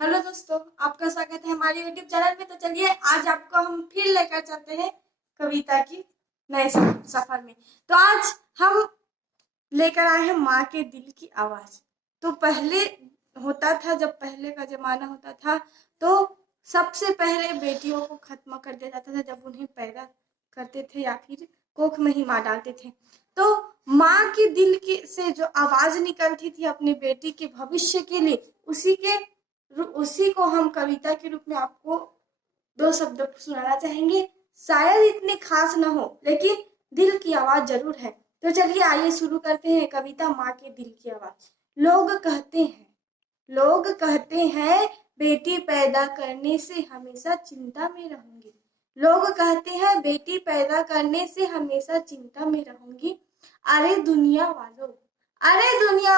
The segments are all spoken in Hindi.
हेलो दोस्तों, आपका स्वागत है हमारे YouTube चैनल में। तो चलिए आज आपको हम फिर लेकर चलते हैं कविता की नए सफर में। तो आज हम लेकर आए हैं माँ के दिल की आवाज। तो पहले होता था, जब पहले का जमाना होता था तो सबसे पहले बेटियों को खत्म कर दिया जाता था जब उन्हें पैदा करते थे या फिर कोख में ही मार डालते थे। तो माँ के दिल की से जो आवाज निकलती थी अपनी बेटी के भविष्य के लिए, उसी को हम कविता के रूप में आपको दो शब्द सुनाना चाहेंगे। शायद इतने खास ना हो, लेकिन दिल की आवाज जरूर है। तो चलिए आइए शुरू करते हैं कविता माँ के दिल की आवाज। लोग कहते हैं बेटी पैदा करने से हमेशा चिंता में रहूंगी। लोग कहते हैं बेटी पैदा करने से हमेशा चिंता में रहूंगी। अरे दुनिया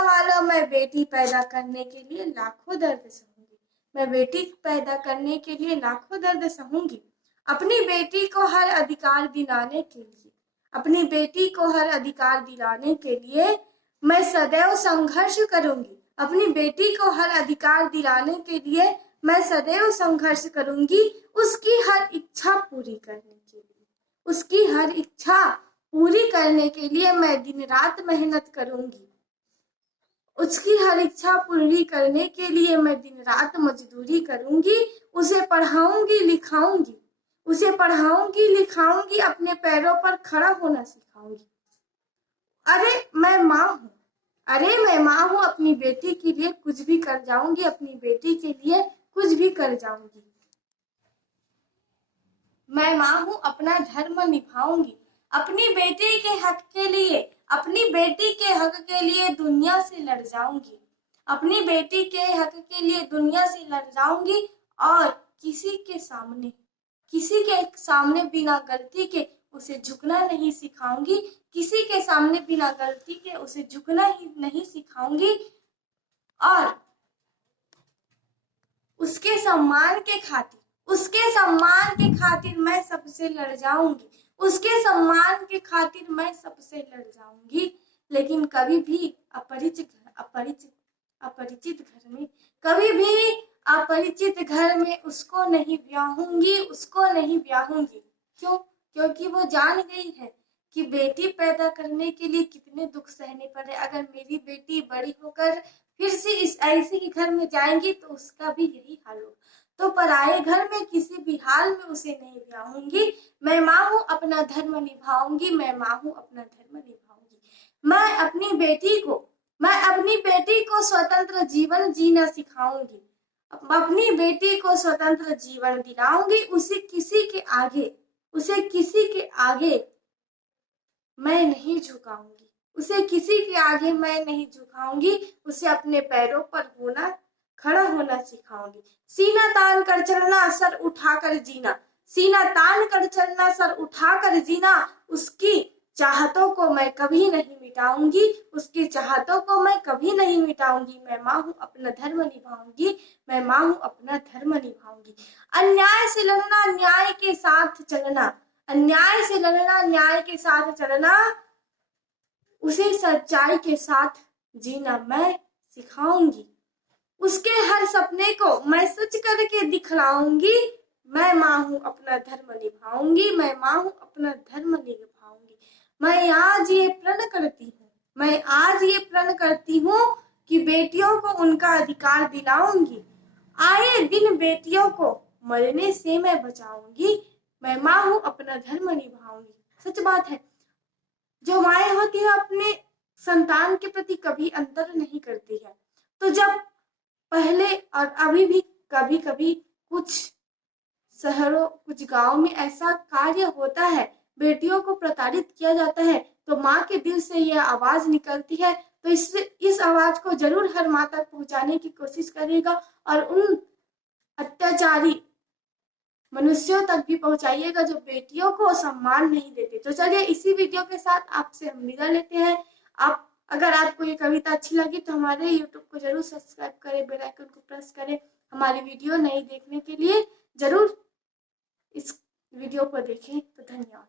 वालों, मैं बेटी पैदा करने के लिए लाखों दर्द सहूंगी। मैं बेटी पैदा करने के लिए लाखों दर्द सहूंगी। अपनी बेटी को हर अधिकार दिलाने के लिए, अपनी बेटी को हर अधिकार दिलाने के लिए मैं सदैव संघर्ष करूंगी। अपनी बेटी को हर अधिकार दिलाने के लिए मैं सदैव संघर्ष करूंगी। उसकी हर इच्छा पूरी करने के लिए, उसकी हर इच्छा पूरी करने के लिए मैं दिन रात मेहनत करूंगी। उसकी हर इच्छा पूरी करने के लिए मैं दिन रात मजदूरी करूंगी। उसे पढ़ाऊंगी लिखाऊंगी, अपने पैरों पर खड़ा होना सिखाऊंगी। अरे मैं माँ हूँ, अपनी बेटी के लिए कुछ भी कर जाऊंगी, अपनी बेटी के लिए कुछ भी कर जाऊंगी। मैं माँ हूँ, अपना धर्म निभाऊंगी, अपनी बेटी के हक के लिए, अपनी बेटी के हक के लिए दुनिया से लड़ जाऊंगी। अपनी बेटी के हक के लिए दुनिया से लड़ जाऊंगी और किसी के सामने बिना गलती के उसे झुकना नहीं सिखाऊंगी। किसी के सामने बिना गलती के उसे झुकना ही नहीं सिखाऊंगी और उसके सम्मान के खातिर मैं सबसे लड़ जाऊंगी। उसके सम्मान के खातिर मैं सबसे लड़ जाऊंगी। लेकिन कभी भी अपरिचित घर में उसको नहीं ब्याहूंगी। क्यों? क्योंकि वो जान गई है कि बेटी पैदा करने के लिए कितने दुख सहने पड़े। अगर मेरी बेटी बड़ी होकर फिर से इस ऐसे ही घर में जाएंगी तो उसका भी यही हाल होगा। तो पराये घर में किसी भी हाल में उसे नहीं ब्याहूंगी। मैं माँ हूँ, अपना धर्म निभाऊंगी। मैं अपनी बेटी को स्वतंत्र जीवन जीना सिखाऊंगी। अपनी बेटी को स्वतंत्र जीवन दिलाऊंगी। उसे किसी के आगे मैं नहीं झुकाऊंगी। उसे अपने पैरों पर खड़ा होना सिखाऊंगी। सीना तान कर चलना, सर उठाकर जीना, उसकी चाहतों को मैं कभी नहीं मिटाऊंगी। मैं माँ हूँ, अपना धर्म निभाऊंगी। अन्याय से लड़ना, न्याय के साथ चलना, उसे सच्चाई के साथ जीना मैं सिखाऊंगी। उसके हर सपने को मैं सच करके दिखलाऊंगी। मैं माँ हूँ, अपना धर्म निभाऊंगी। मैं आज ये प्रण करती हूँ कि बेटियों को उनका अधिकार दिलाऊंगी। आए दिन बेटियों को मरने से मैं बचाऊंगी। मैं माँ हूँ, अपना धर्म निभाऊंगी। सच बात है, जो माएँ होती है अपने संतान के प्रति कभी अंतर नहीं करती है। तो जब पहले और अभी भी कभी कभी कुछ शहरों, कुछ गांव में ऐसा कार्य होता है, बेटियों को प्रताड़ित किया जाता है, तो माँ के दिल से यह आवाज निकलती है। तो इस आवाज को जरूर हर माँ तक पहुंचाने की कोशिश करेगा और उन अत्याचारी मनुष्यों तक भी पहुंचाइएगा जो बेटियों को सम्मान नहीं देते। तो चलिए इसी वीडियो के साथ आपसे हम विदा लेते हैं। अगर आपको ये कविता अच्छी लगी तो हमारे YouTube को जरूर सब्सक्राइब करें, बेल आइकन को प्रेस करें। हमारी वीडियो नई देखने के लिए जरूर इस वीडियो को देखें। तो धन्यवाद।